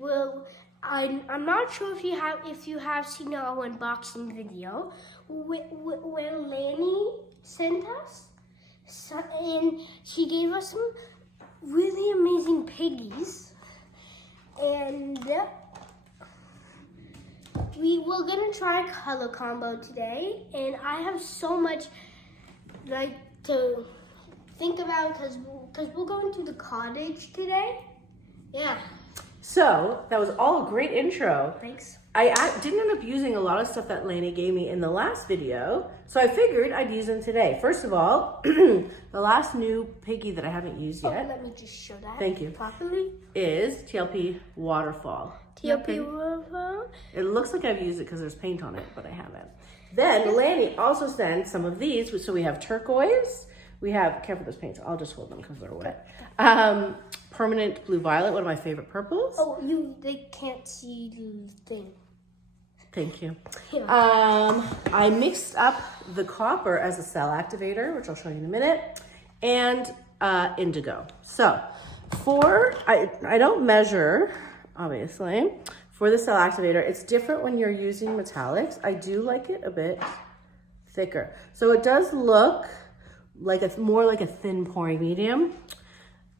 Well, I'm not sure if you have seen our unboxing video where Lanny sent us, and she gave us some really amazing piggies, and we were gonna try a color combo today, and I have so much to think about because we're going to the cottage today. Yeah. So that was all a great intro. Thanks. I didn't end up using a lot of stuff that Lanny gave me in the last video, so I figured I'd use them today. First of all, the last new piggy that I haven't used yet. Let me just show that. Thank you. Properly. Is TLP Waterfall. TLP Waterfall. It looks like I've used it because there's paint on it, but I haven't. Then Lanny also sent some of these. So we have turquoise. We have, careful with those paints. I'll just hold them because they're wet. Permanent blue violet, one of my favorite purples. Oh, they can't see the thing. Thank you. Yeah. I mixed up the copper as a cell activator, which I'll show you in a minute, and indigo. So I don't measure, obviously, for the cell activator. It's different when you're using metallics. I do like it a bit thicker. So it does look like it's more like a thin pouring medium.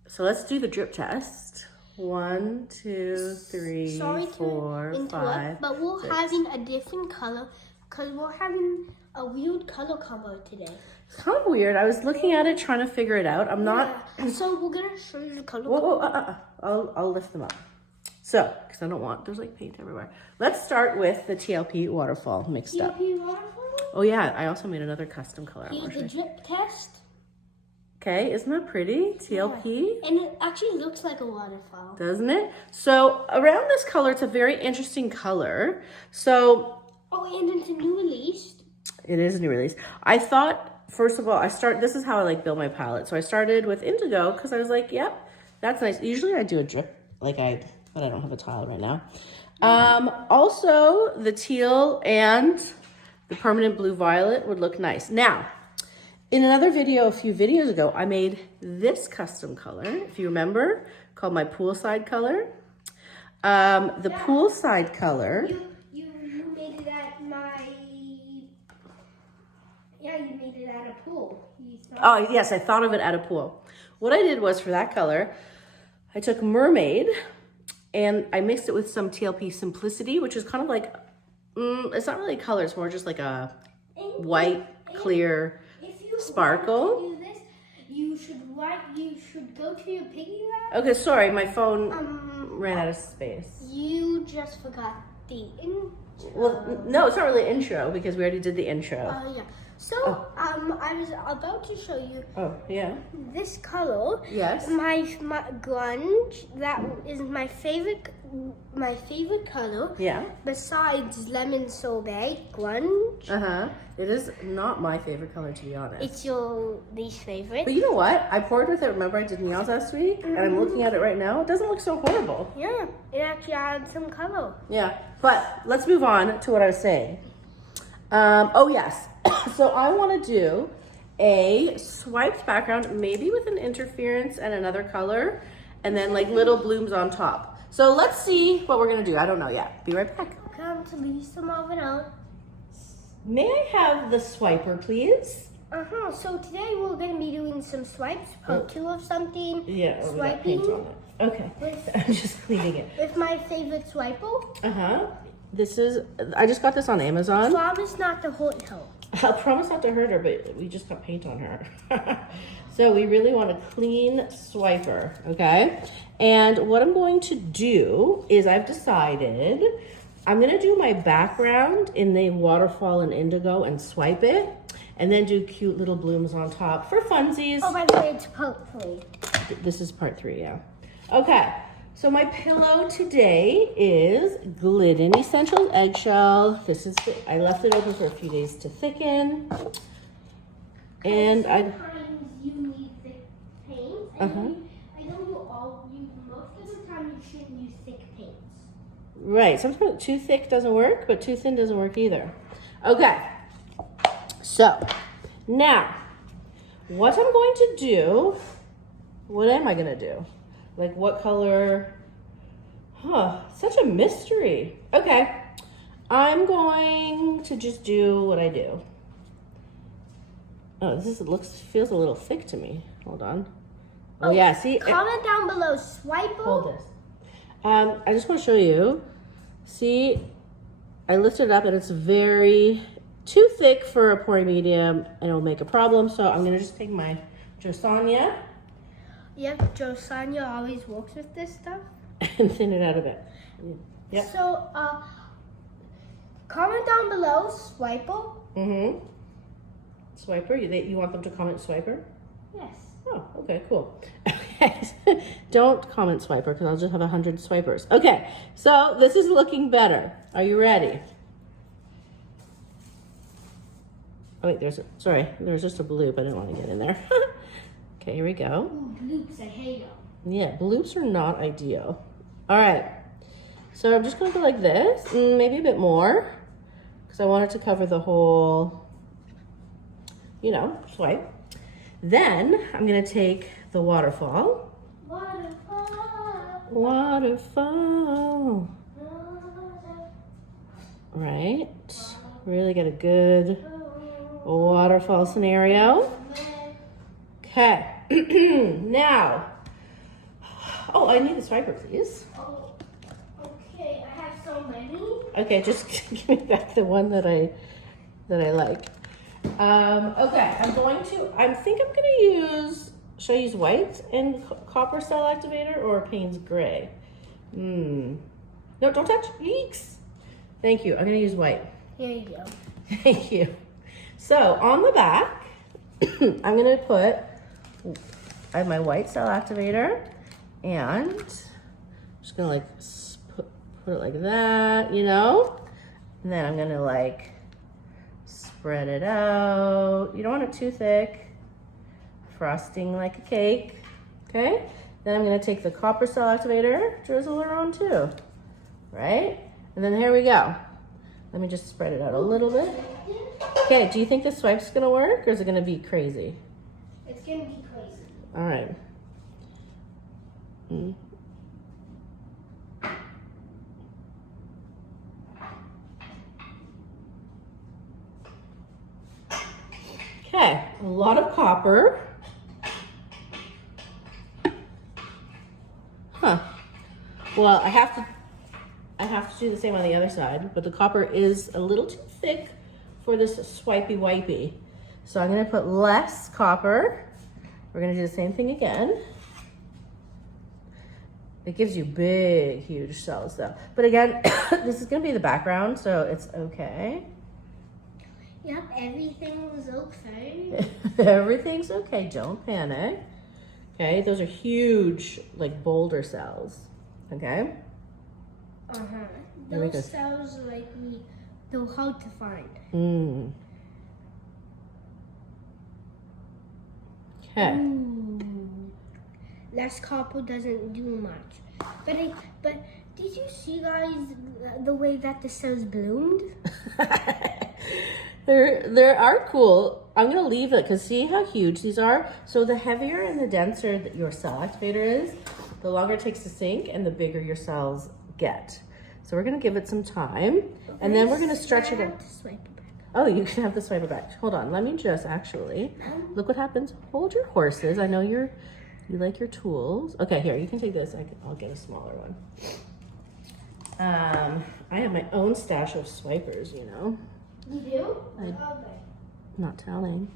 So let's do the drip test. 1, 2, 3, 4, 5. But we're having a different color because we're having a weird color combo today. It's kind of weird. I was looking at it, trying to figure it out. I'm not. Yeah. So we're gonna show you the color. Whoa, I'll lift them up. So, because I don't want, there's like paint everywhere. Let's start with the TLP Waterfall mixed up. TLP Waterfall? Oh yeah, I also made another custom color. Here's the drip test. Okay, isn't that pretty? TLP. Yeah. And it actually looks like a waterfall. Doesn't it? So around this color, it's a very interesting color. So. Oh, and it's a new release. It is a new release. I thought, first of all, this is how I like build my palette. So I started with indigo because I was like, yep, that's nice. Usually I do a drip, but I don't have a tile right now. Also the teal and the permanent blue violet would look nice. Now, in another video a few videos ago, I made this custom color, if you remember, called my poolside color. The poolside color. You made it at you made it at a pool. Oh, yes, I thought of it at a pool. What I did was for that color, I took Mermaid and I mixed it with some TLP Simplicity, which is kind of like, it's not really color, it's more just like a white, clear sparkle. You should go to your piggy lab. Okay, sorry, my phone ran out of space. You just forgot the intro. Well, no, it's not really intro because we already did the intro. Yeah. So, I was about to show you. Oh, yeah. This color. Yes. My grunge. That is my favorite color. Yeah. Besides lemon sorbet, grunge. It is not my favorite color, to be honest. It's your least favorite. But you know what? I poured with it. Remember I did nails last week? And I'm looking at it right now. It doesn't look so horrible. Yeah. It actually adds some color. Yeah. But let's move on to what I was saying. Oh, yes. So I want to do a swiped background, maybe with an interference and another color, and then like little blooms on top. So let's see what we're going to do. I don't know yet. Be right back. Come to Lisa Marvin out. May I have the swiper, please? So today we're going to be doing some swipes, part 2 of something. Yeah, swiping. Paint on it. Okay. I'm just cleaning it. With my favorite swiper. This is, I just got this on Amazon. Promise not to hurt her. I'll promise not to hurt her, but we just got paint on her. So we really want a clean swiper, okay? And what I'm going to do is I've decided I'm gonna do my background in the waterfall and indigo and swipe it, and then do cute little blooms on top for funsies. Oh, by the way, it's part 3. This is part 3, yeah. Okay, so my pillow today is Glidden Essentials Eggshell. This is, I left it open for a few days to thicken. And sometimes you need thick paint. I know most of the time you shouldn't use thick paints. Right, sometimes too thick doesn't work, but too thin doesn't work either. Okay, so now what I'm going to do, what am I gonna do? Like what color? Huh, such a mystery. Okay, I'm going to just do what I do. Oh, feels a little thick to me. Hold on. Oh yeah, see? Comment down below, swipe. Hold this. I just want to show you. See, I lifted it up and it's very too thick for a pouring medium and it'll make a problem. So I'm gonna just take my josonja. Yep, Josonja always works with this stuff. And thin it out a bit. Yep. So, comment down below, swiper. Mm-hmm. Swiper? You want them to comment swiper? Yes. Oh, okay, cool. Okay, don't comment swiper because I'll just have 100 swipers. Okay, so this is looking better. Are you ready? Oh wait, there's just a bloop. I didn't want to get in there. Okay, here we go. Ooh, bloops, I hate them. Yeah, bloops are not ideal. All right, so I'm just gonna go like this, maybe a bit more, because I want it to cover the whole, swipe. Then I'm gonna take the waterfall. Waterfall. Right. Really get a good waterfall scenario. Okay. Now. Oh, I need the swiper, please. Oh, okay. I have so many. Okay, just give me back the one that I like. Okay, I think I'm gonna use, should I use white and copper cell activator or Payne's gray? No, don't touch, yeeks. Thank you, I'm gonna use white. Here you go. Thank you. So on the back, I'm gonna I have my white cell activator and I'm just gonna like put it like that, and then I'm gonna like spread it out. You don't want it too thick. Frosting like a cake. Okay? Then I'm gonna take the copper cell activator, drizzle it on too. Right? And then here we go. Let me just spread it out a little bit. Okay, do you think this swipe's gonna work or is it gonna be crazy? It's gonna be crazy. All right. Okay, a lot of copper. Huh. Well, I have to do the same on the other side, but the copper is a little too thick for this swipey wipey. So I'm gonna put less copper. We're gonna do the same thing again. It gives you big, huge cells though. But again, this is gonna be the background, so it's okay. Yep, everything's okay. Everything's okay, don't panic. Okay, those are huge, like boulder cells, okay? Those cells, they're hard to find. Okay. Less copper doesn't do much. But did you see, guys, the way that the cells bloomed? They are cool. I'm gonna leave it because see how huge these are? So the heavier and the denser that your cell activator is, the longer it takes to sink and the bigger your cells get. So we're gonna give it some time and then we're gonna stretch it out. Oh, you can have the swiper back. Hold on, let me just actually, look what happens. Hold your horses. I know you like your tools. Okay, here, you can take this. I'll get a smaller one. I have my own stash of swipers, You do? I'm not telling.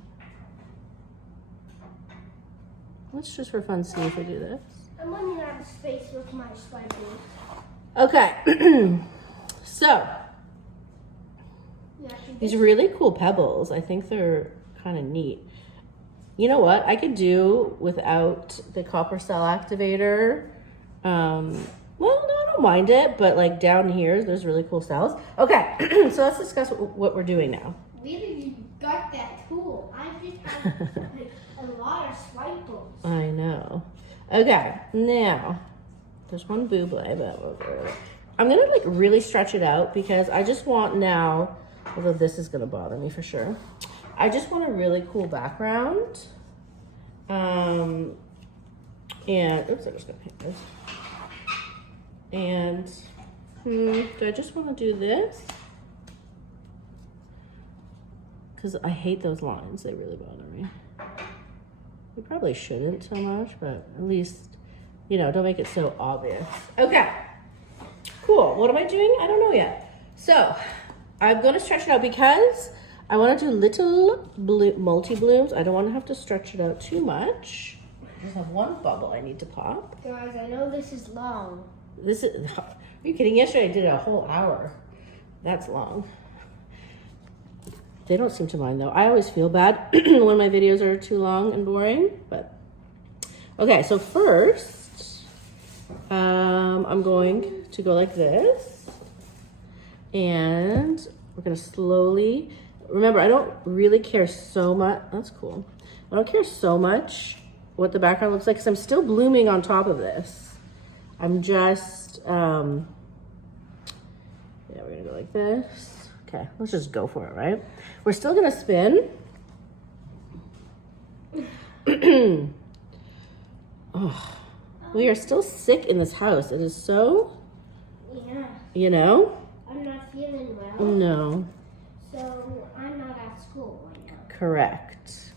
Let's just for fun see if we do this. I'm running out of space with my swipers. Okay, so these really cool pebbles. I think they're kind of neat. You know what? I could do without the copper cell activator. Well, no, I don't mind it, but like down here, there's really cool cells. Okay, so let's discuss what we're doing now. Where did you got that tool? I just have a lot of swipers. I know. Okay, now there's one buble, but I'm gonna like really stretch it out because I just want now, although this is gonna bother me for sure. I just want a really cool background. And oops, I'm just gonna paint this. And do I just want to do this? Because I hate those lines. They really bother me. You probably shouldn't so much, but at least, you know, don't make it so obvious. Okay, cool. What am I doing? I don't know yet. So I'm going to stretch it out because I want to do little multi-blooms. I don't want to have to stretch it out too much. I just have one bubble I need to pop. Guys, I know this is long. Are you kidding? Yesterday I did a whole hour. That's long. They don't seem to mind though. I always feel bad when my videos are too long and boring, but okay. So first, I'm going to go like this, and we're gonna slowly. Remember, I don't really care so much. That's cool. I don't care so much what the background looks like because I'm still blooming on top of this. I'm just, yeah, we're gonna go like this. Okay, let's just go for it, right? We're still gonna spin. Oh, we are still sick in this house. It is so, Yeah. you know? I'm not feeling well. No. So I'm not at school right now. Correct.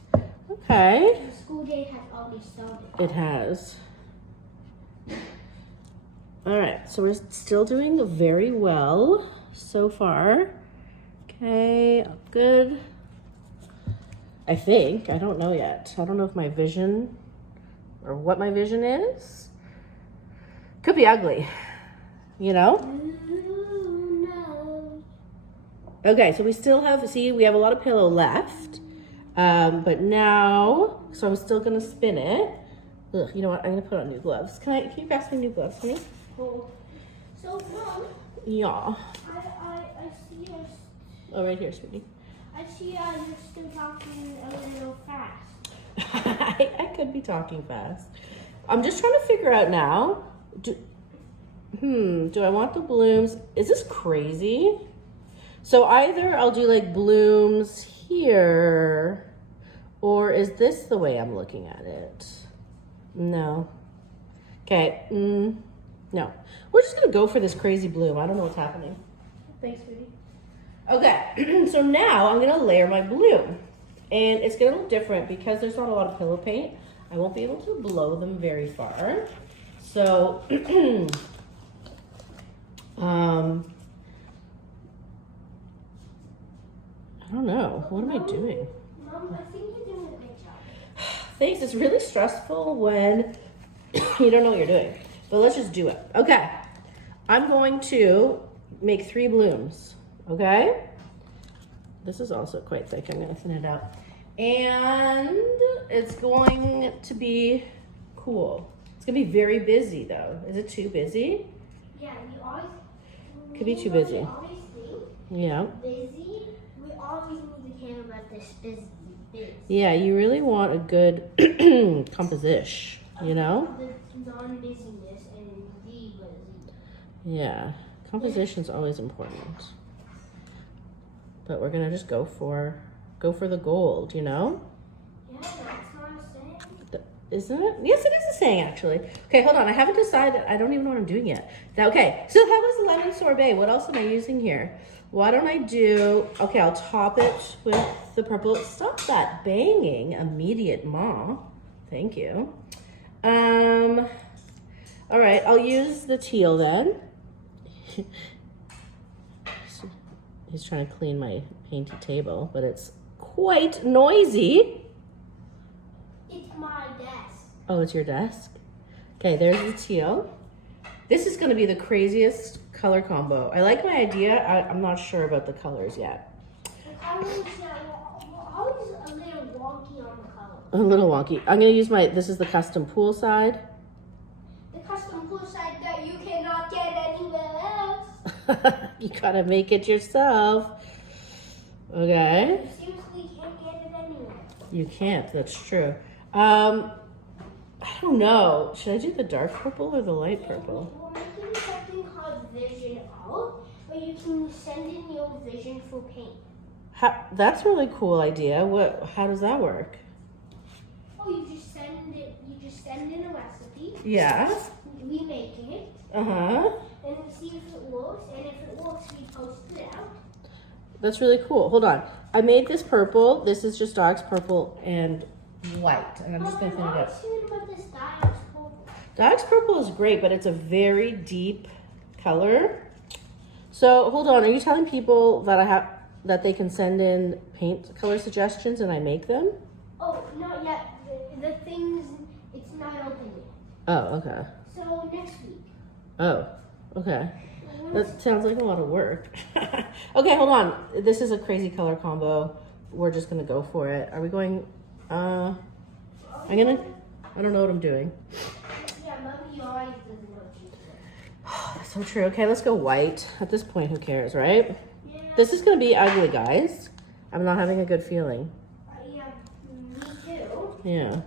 Okay. The school day has already started. It has. All right, so we're still doing very well so far. Okay, good. I think, I don't know yet. I don't know if my vision or what my vision is. Could be ugly, you know? Ooh, no. Okay, so we still have, see, we have a lot of pillow left. But now, so I'm still gonna spin it. Ugh, you know what, I'm gonna put on new gloves. Can you pass me new gloves, honey? Oh. So, Mom, Yeah. I see us. Oh, right here, sweetie. I see you're still talking a little fast. I could be talking fast. I'm just trying to figure out now. Do I want the blooms? Is this crazy? So either I'll do like blooms here, or is this the way I'm looking at it? No. Okay. No. We're just gonna go for this crazy bloom. I don't know what's happening. Thanks, sweetie. Okay, so now I'm gonna layer my bloom. And it's gonna look different because there's not a lot of pillow paint. I won't be able to blow them very far. So, I don't know. What am I doing? Mom, I think you're doing a great job. Thanks. It's really stressful when you don't know what you're doing. But let's just do it. Okay. I'm going to make 3 blooms. Okay? This is also quite thick. I'm going to thin it out. And it's going to be cool. It's going to be very busy, though. Is it too busy? Yeah, we always... Could be too busy. We always think Yeah. busy. We always need to care about this busy. Yeah, you really want a good composition, you know? The non-busyness and the busy. Yeah, composition's always important. But we're gonna just go for the gold, you know? Yeah, that's not a saying. Isn't it? Yes, it is a saying, actually. Okay, hold on. I haven't decided. I don't even know what I'm doing yet. Okay, so that was lemon sorbet. What else am I using here? Why don't I do... Okay, I'll top it with the purple. Stop that banging, immediate ma. Thank you. All right, I'll use the teal then. He's trying to clean my painty table, but it's quite noisy. It's my desk. Oh, it's your desk? Okay, there's the teal. This is going to be the craziest color combo. I like my idea. I'm not sure about the colors yet. The colors are always a little wonky on the color. A little wonky. I'm going to use this is the custom pool side. The custom pool side that you cannot get anywhere else. You got to make it yourself. Okay. You seriously can't get it anywhere. You can't. That's true. I don't know. Should I do the dark purple or the light purple? We're making something called Vision Out, where you can send in your vision for paint. That's a really cool idea. How does that work? Oh, you just send in a recipe. Yeah. We make it. Uh-huh. And see if it works. And if it works, we post it out. That's really cool. Hold on. I made this purple. This is just Dog's purple and white. And I'm just going to clean it up. About this Dog's purple. Dog's purple is great, but it's a very deep color. So hold on. Are you telling people that they can send in paint color suggestions and I make them? Oh, not yet. The things, it's not open yet. Oh, okay. So next week. Oh, okay. That sounds like a lot of work. Okay, hold on. This is a crazy color combo. We're just gonna go for it. Are we going, I don't know what I'm doing. Yeah, Mommy always doesn't know what she's doing. That's so true. Okay, let's go white. At this point, who cares, right? Yeah. This is gonna be ugly, guys. I'm not having a good feeling. Yeah, me too. Yeah.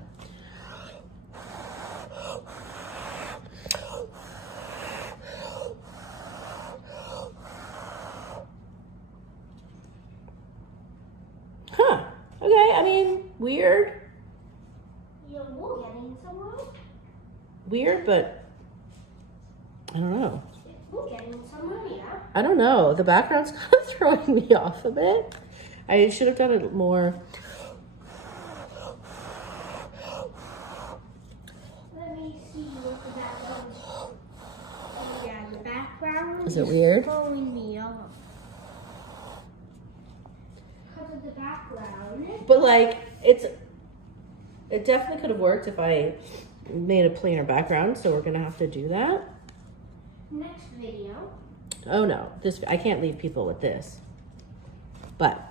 Huh. Okay, I mean, weird. Yeah, we're getting somewhere. Weird, but I don't know. We're getting somewhere, yeah. I don't know. The background's kind of throwing me off a bit. I should have done it more. Let me see what the background is. Oh, yeah, the background Is it weird? throwing me off. Because of the background. But like, it definitely could have worked if I made a plainer background, so we're gonna have to do that. Next video. Oh no, I can't leave people with this. But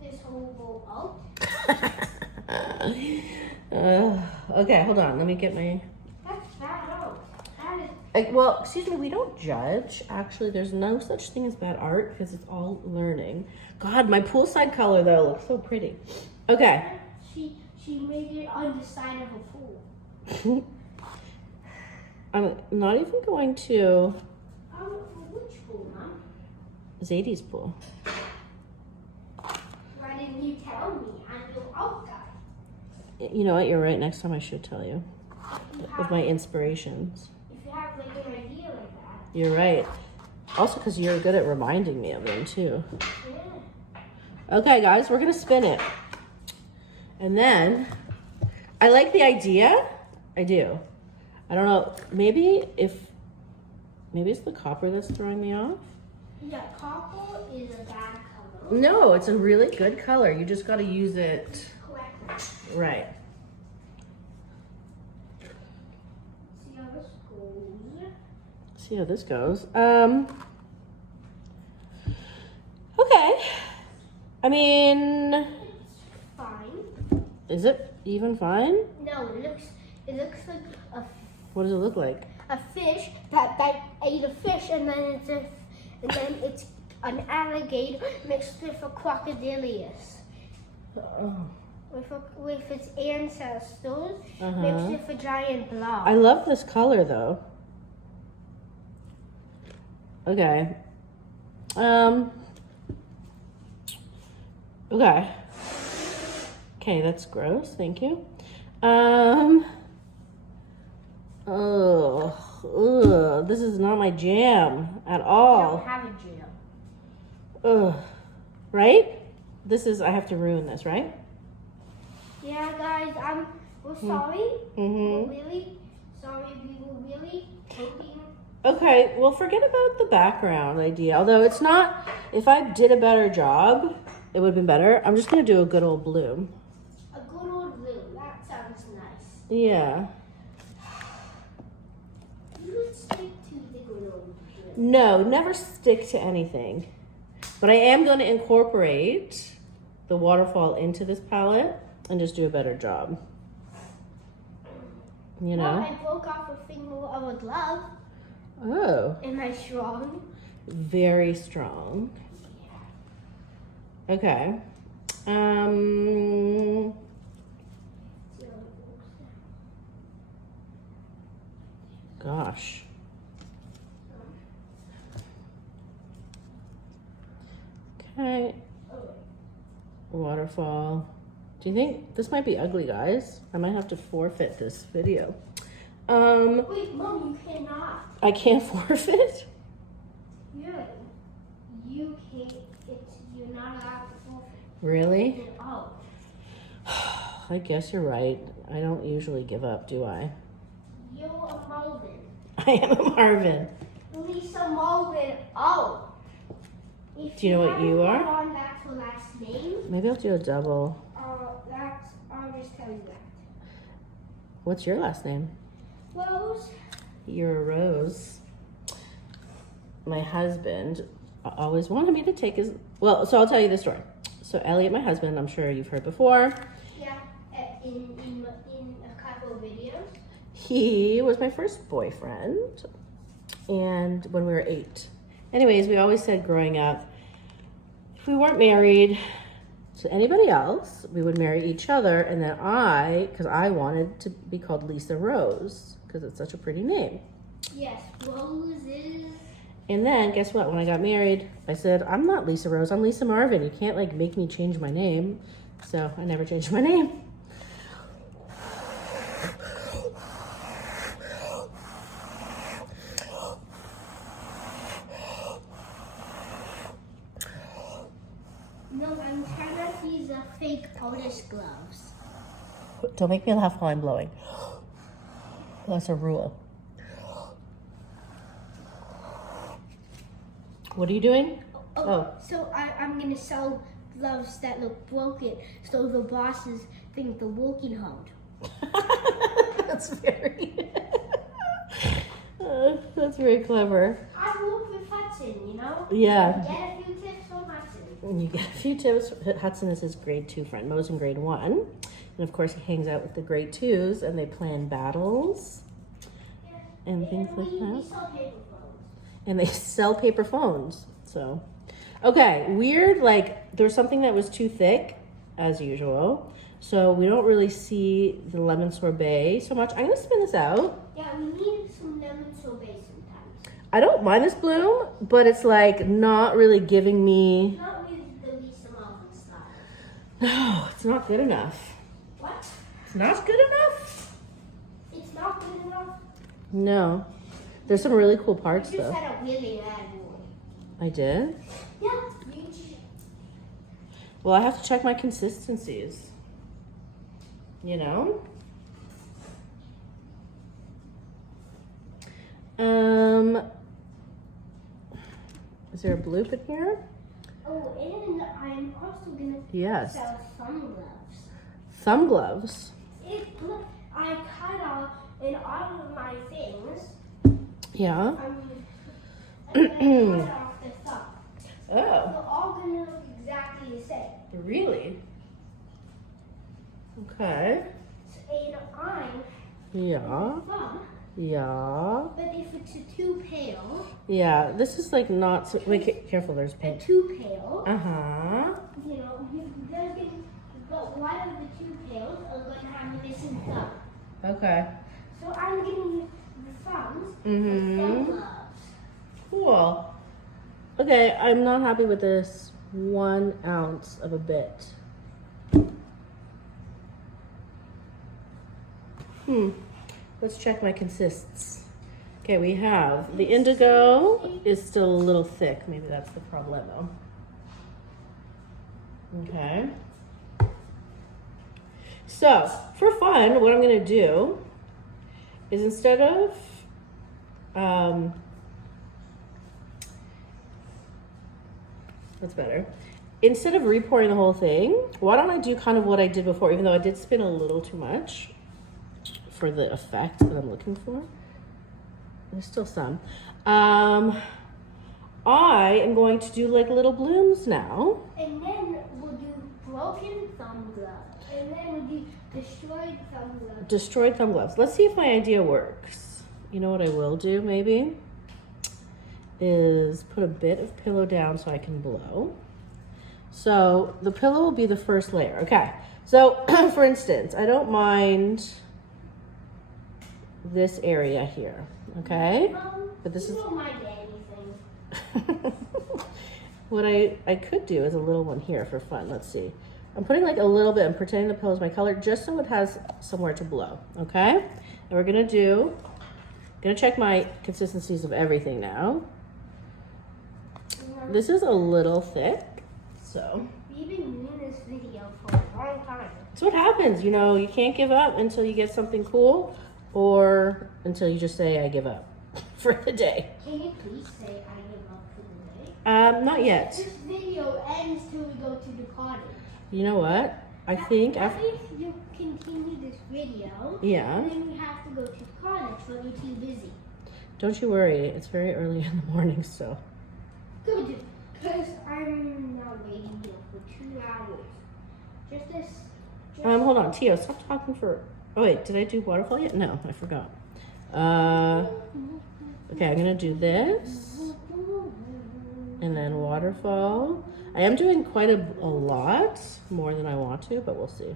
This whole bowl out. okay, hold on. Let me get my. That's bad out. That is. Well, excuse me. We don't judge. Actually, there's no such thing as bad art because it's all learning. God, my poolside color though looks so pretty. Okay. She made it on the side of a pool. I'm not even going to Which pool, Mom? Zadie's pool. Why didn't you tell me? I'm your out guy. You know what? You're right. Next time I should tell you If with my inspirations. you have like an idea like that. You're right. Also, because you're good at reminding me of them too. Yeah. Okay, guys, we're gonna spin it, and then I like the idea. I do. I don't know. Maybe it's the copper that's throwing me off. Yeah, copper is a bad color. No, it's a really good color. You just got to use it Correct. right. See how this goes. See how this goes. Okay. I mean, It's fine. is it even fine? No, it looks like What does it look like? a fish that ate a fish, and then it's an alligator mixed with a crocodilius. Oh. With its ancestors Uh-huh. mixed with a giant blob. I love this color though. Okay. Okay. Okay, that's gross. Thank you. Oh, this is not my jam at I all. don't have a jam. Ugh. Right? I have to ruin this, right? Yeah, guys, we're sorry. Mm-hmm. We're really sorry. We were really hoping. Okay, well, forget about the background idea. Although it's not, if I did a better job, it would have been better. I'm just going to do a good old bloom. A good old blue. That sounds nice. Yeah. You would stick to the good old blue. No, never stick to anything. But I am going to incorporate the waterfall into this palette and just do a better job. You Well, know? I broke off a finger of a glove. Oh, Am I strong? very strong. Okay. Gosh. Okay. Waterfall. Do you think this might be ugly, guys? I might have to forfeit this video. Wait, Mom, you cannot. I can't forfeit? Yeah, you can't. You're not allowed to forfeit. Really? Oh. I guess you're right. I don't usually give up, do I? You're a Marvin. I am a Marvin. Lisa Marvin. Oh. If Do you know what you are? On that's her last name. Maybe I'll do a double. I'll just tell you that. What's your last name? Rose. You're a Rose. My husband always wanted me to take his, well, so I'll tell you the story. So Elliot, my husband, I'm sure you've heard before. Yeah, in a couple of videos. He was my first boyfriend, and when we were 8. Anyways, we always said growing up, if we weren't married to anybody else, we would marry each other, and then because I wanted to be called Lisa Rose, because it's such a pretty name. Yes, Rose is. And then, guess what? When I got married, I said, I'm not Lisa Rose, I'm Lisa Marvin. You can't, like, make me change my name. So I never changed my name. No, I'm trying to use a fake artist gloves. Don't make me laugh while I'm blowing. That's a rule. What are you doing? Oh. So I'm going to sell gloves that look broken so the bosses think they're working hard. That's very clever. I work with Hudson, you know? Yeah. Get a few tips from Hudson. You get a few tips. Hudson is his grade 2 friend. Mo's in grade 1. And of course, he hangs out with the grade 2s and they plan battles and things like that. And they sell paper phones. So, okay, weird. Like, there was something that was too thick, as usual. So we don't really see the lemon sorbet so much. I'm gonna spin this out. Yeah, we need some lemon sorbet sometimes. I don't mind this bloom, but it's like not really giving me. Not with the Lisa Marvin style. No, it's not good enough. What? It's not good enough? It's not good enough? No. There's some really cool parts You just though. had a really bad boy. I did? Yeah, you just... Well, I have to check my consistencies. You know? Is there a bloop in here? Oh, and I'm also gonna Yes. sell thumb gloves. Thumb gloves. Look, I cut off in all of my things. Yeah. I cut off the thumb. Oh, They're all gonna look exactly the same. really? Okay. And I'm Yeah. thumb, Yeah. but if it's too pale, Yeah. This is like not so. Wait, careful. There's paint. too pale, Uh-huh. you know, they're gonna, but one of the two pales are gonna have a missing thumb. Okay. So I'm gonna use the thumbs Mhm. as thumb gloves. Cool. Okay, I'm not happy with this 1 ounce of a bit. Let's check my consists. Okay, we have the indigo is still a little thick. Maybe that's the problemo. Okay. So, for fun, what I'm going to do is instead of that's better. Instead of repouring the whole thing, why don't I do kind of what I did before, even though I did spin a little too much for the effect that I'm looking for. There's still some. I am going to do like little blooms now. And then we'll do broken thumb gloves. And then we'll do destroyed thumb gloves. Destroyed thumb gloves. Let's see if my idea works. You know what I will do maybe? Is put a bit of pillow down so I can blow. So the pillow will be the first layer. Okay. So for instance, I don't mind this area here. Okay. But this You is don't mind anything. what I could do is a little one here for fun. Let's see. I'm putting like a little bit and pretending the pillow is my color just so it has somewhere to blow, okay? And we're gonna check my consistencies of everything now. This is a little thick, so. We've been doing this video for a long time. That's what happens, you know, you can't give up until you get something cool or until you just say, I give up for the day. Can you please say I give up for the day? Not yet. This video ends till we go to the cottage. You know what? I think That after. means you continue this video. Yeah. And then we have to go to the cottage, but you're too busy. Don't you worry, it's very early in the morning, so. Good, because I'm not waiting here for 2 hours. Just this. Hold on, Tio, stop talking for. Oh wait, did I do waterfall yet? No, I forgot. Okay, I'm gonna do this, and then waterfall. I am doing quite a lot more than I want to, but we'll see.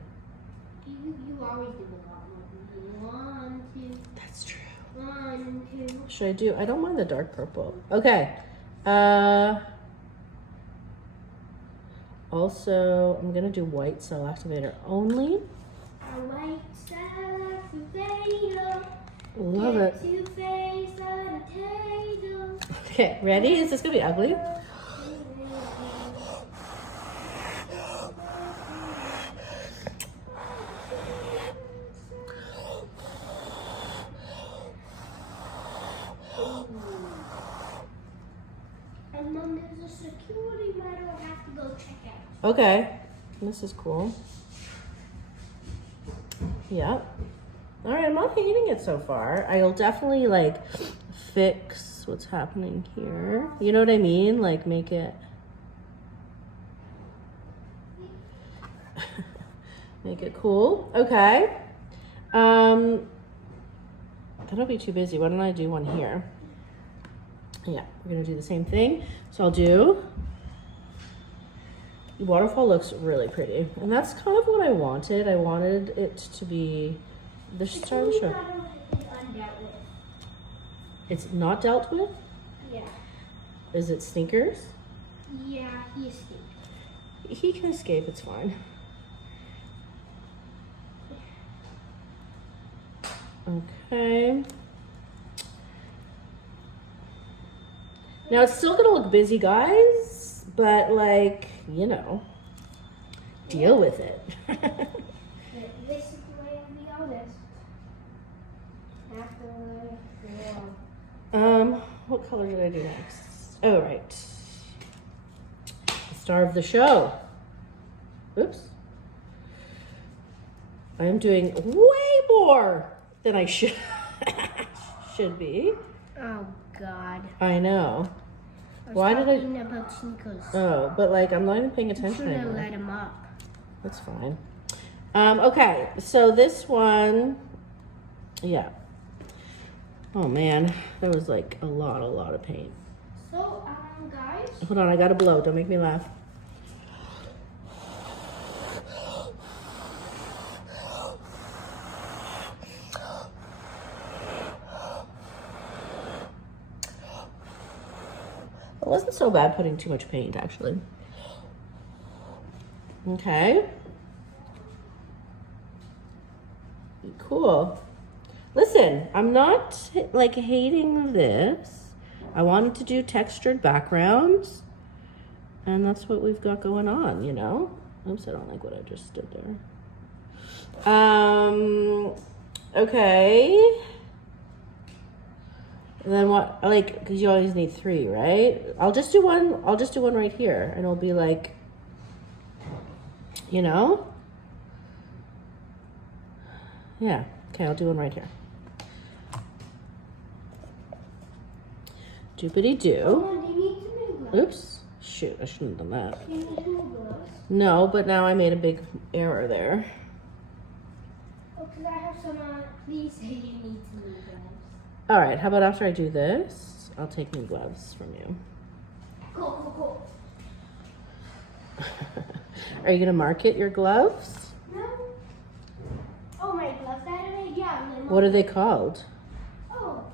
You always do a lot more than you want to. That's true. 1, 2. Should I do? I don't mind the dark purple. Okay. Also, I'm gonna do white cell activator only. A white cell activator. Love it. Get to face on a table. Okay, ready? Is this gonna be ugly? And Mom, there's a security metal I have to go check out. Okay, this is cool. Yeah. All right, I'm not hating it so far. I'll definitely like fix what's happening here. You know what I mean? Like make it, make it cool. Okay. That'll be too busy. Why don't I do one here? Yeah, we're gonna do the same thing. So I'll do, waterfall looks really pretty. And that's kind of what I wanted. I wanted it to be the star of the show. It's not dealt with? Yeah. Is it sneakers? Yeah, he escaped. He can escape, it's fine. Okay. Now it's still gonna look busy, guys, but like, you know, deal with it. This is the way to be honest. After what color did I do next? Oh, right. The star of the show. Oops. I am doing way more than I should be. Oh God. I know. Why did I? About sneakers. Oh, but like I'm not even paying attention Should have anymore. let him up. That's fine. Okay, so this one, yeah. Oh man, that was like a lot of paint. So, guys. Hold on, I gotta blow. Don't make me laugh. It wasn't so bad putting too much paint, actually. Okay. Cool. Listen, I'm not like hating this. I wanted to do textured backgrounds, and that's what we've got going on, you know? Oops, I don't like what I just did there. Okay. And then what, like, because you always need 3, right? I'll just do one right here, and it'll be like, you know? Yeah, okay, I'll do one right here. Doopity-doo. Oh, you need to move gloves. Oops, shoot, I shouldn't have done that. You need to move gloves. No, but now I made a big error there. Oh, because I have some, please say you need to move gloves. All right, how about after I do this, I'll take new gloves from you. Go. Are you gonna market your gloves? No. Oh, my gloves that I made? Yeah. What are they called? Oh,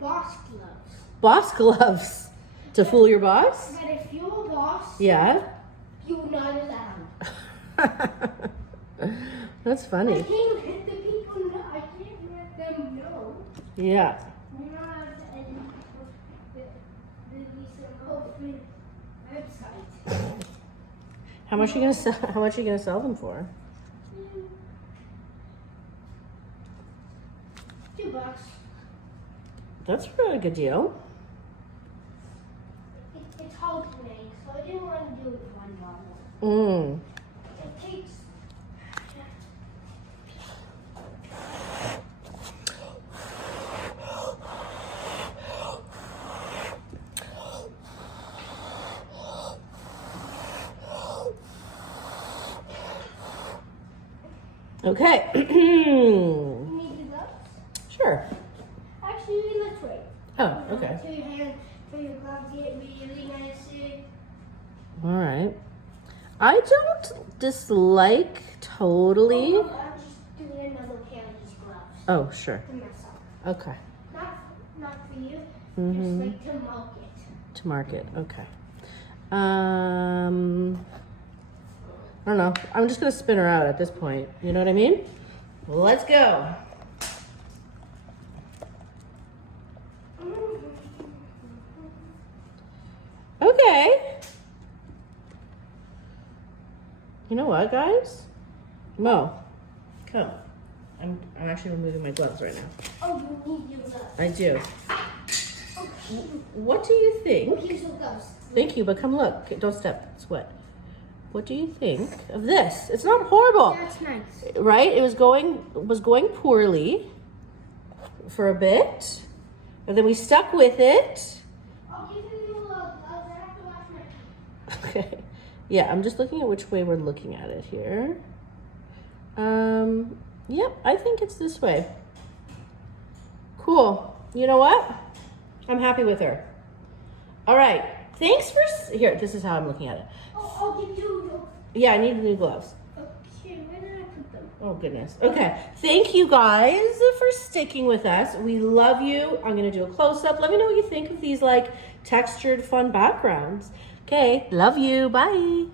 boss gloves. Boss gloves. To fool your boss? But if you're a boss, box, Yeah. you're not allowed. That's I funny. can't let the people know. I can't let them know. Yeah. You're not allowed to edit some open website. How much are you gonna sell? How much are you gonna sell them for? $2. That's a really good deal. It's alternating, so I didn't want to do it $1. Mm. It takes. Okay. You need the gloves? Sure. Actually, let's wait. Oh, okay. Till your hand, till your gloves get really nice. All right. I don't dislike totally. I'm just doing another pair of these gloves Oh, sure. to myself. Okay. Not for you, Mhm. just like to market. To market. Okay. I don't know. I'm just gonna spin her out at this point. You know what I mean? Let's go. Okay. You know what, guys? Mo, come. I'm actually removing my gloves right now. Oh, you need your gloves. I do. Oh, What do you think? here's your gloves. Thank you, but come look. Okay, don't step. It's wet. What do you think of this? It's not horrible, That's nice. right? It was going poorly for a bit, and then we stuck with it. I'll give you your gloves. I have to wash my hands. Okay. Yeah, I'm just looking at which way we're looking at it here. Yep, I think it's this way. Cool. You know what? I'm happy with her. All right. Thanks for here. This is how I'm looking at it. Oh, I'll give you. Yeah, I need the new gloves. Okay, where did I put them? Oh goodness. Okay. Thank you guys for sticking with us. We love you. I'm gonna do a close up. Let me know what you think of these like textured fun backgrounds. Okay. Love you. Bye.